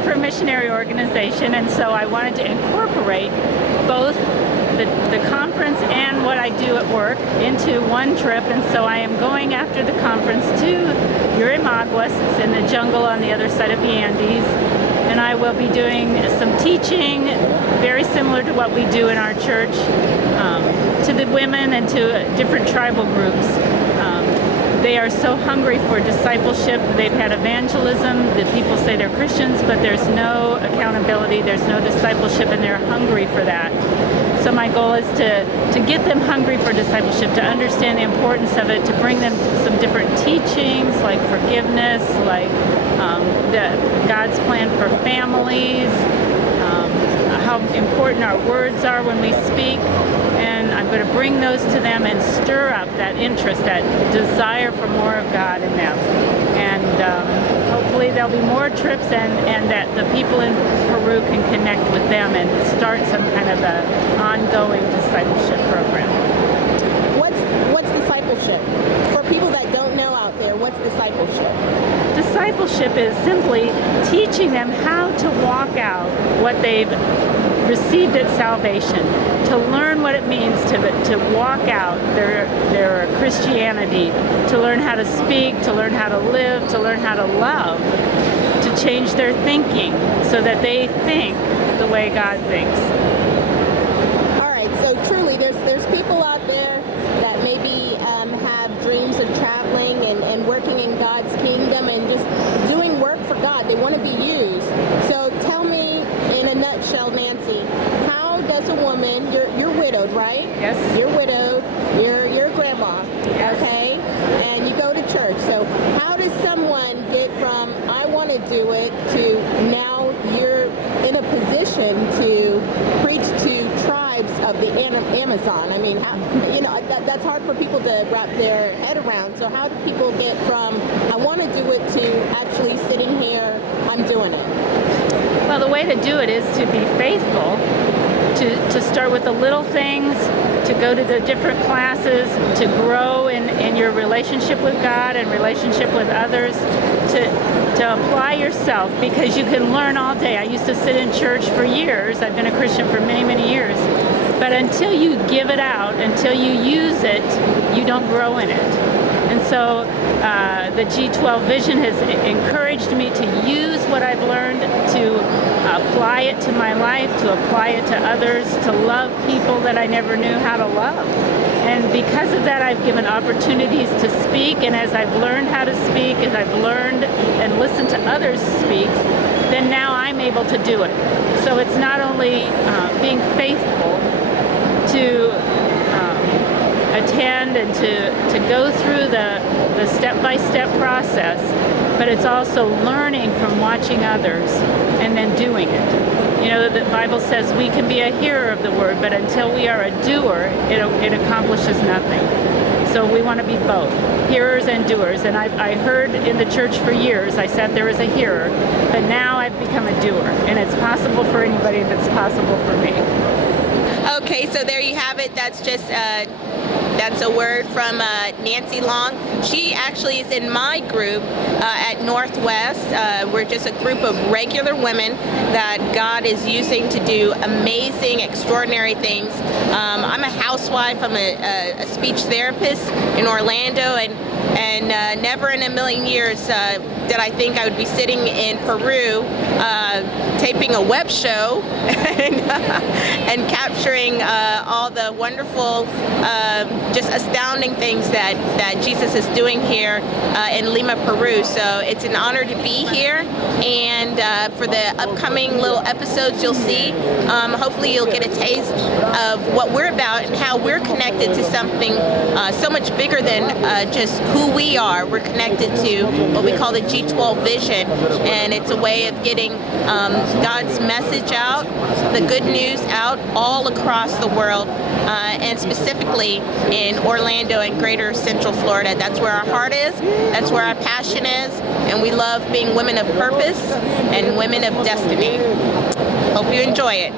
work for a missionary organization, and so I wanted to incorporate both the conference and what I do at work into one trip. And so I am going after the conference to Yurimaguas. It's in the jungle on the other side of the Andes. And I will be doing some teaching, very similar to what we do in our church, to the women and to different tribal groups. They are so hungry for discipleship. They've had evangelism. The people say they're Christians, but there's no accountability, there's no discipleship, and they're hungry for that. So my goal is to get them hungry for discipleship, to understand the importance of it, to bring them some different teachings like forgiveness, like God's plan for families, how important our words are when we speak. And I'm going to bring those to them and stir up that interest, that desire for more of God in them. And hopefully there'll be more trips, and that the people in Peru can connect with them and start some kind of a ongoing discipleship program. What's discipleship? For people that don't know out there, what's discipleship? Discipleship is simply teaching them how to walk out what they've received at salvation, to learn what it means to walk out their Christianity, to learn how to speak, to learn how to live, to learn how to love, to change their thinking so that they think the way God thinks. All right, so truly there's people out there that maybe have dreams of traveling and working in God's kingdom and just doing work for God. They want to be used. So tell me in a nutshell, Nancy, how does a woman, you're widowed, right? Yes. You're widowed, you're a grandma, yes. Okay? And you go to church. So how does someone get from I want to do it to now you're in a position to preach to tribes of the Amazon? I mean, that's hard for people to wrap their head around. So how do people get from I want to do it to actually sitting here, I'm doing it? Well, the way to do it is to be faithful, to start with the little things, to go to the different classes, to grow in your relationship with God and relationship with others, to apply yourself, because you can learn all day. I used to sit in church for years. I've been a Christian for many, many years. But until you give it out, until you use it, you don't grow in it. And so the G12 vision has encouraged me to use what I've learned, to apply it to my life, to apply it to others, to love people that I never knew how to love. And because of that, I've given opportunities to speak, and as I've learned how to speak, as I've learned and listened to others speak, then now I'm able to do it. So it's not only being faithful to attend and to go through the step-by-step process, but it's also learning from watching others and then doing it. You know, the Bible says we can be a hearer of the word, but until we are a doer, it accomplishes nothing. So we want to be both, hearers and doers. And I heard in the church for years, I sat there as a hearer, but now I've become a doer. And it's possible for anybody if it's possible for me. Okay, so there you have it. That's just that's a word from Nancy Long. She actually is in my group at Northwest. We're just a group of regular women that God is using to do amazing, extraordinary things. I'm a housewife. I'm a speech therapist in Orlando, and never in a million years did I think I would be sitting in Peru taping a web show and capturing all the wonderful, just astounding things that Jesus is doing here in Lima, Peru. So it's an honor to be here, and for the upcoming little episodes you'll see, hopefully you'll get a taste of what we're about and how we're connected to something so much bigger than just who we are. We're connected to what we call the G12 vision, and it's a way of getting God's message out, the good news out all across the world, and specifically in Orlando and greater Central Florida. That's where our heart is, that's where our passion is, and we love being women of purpose and women of destiny. Hope you enjoy it.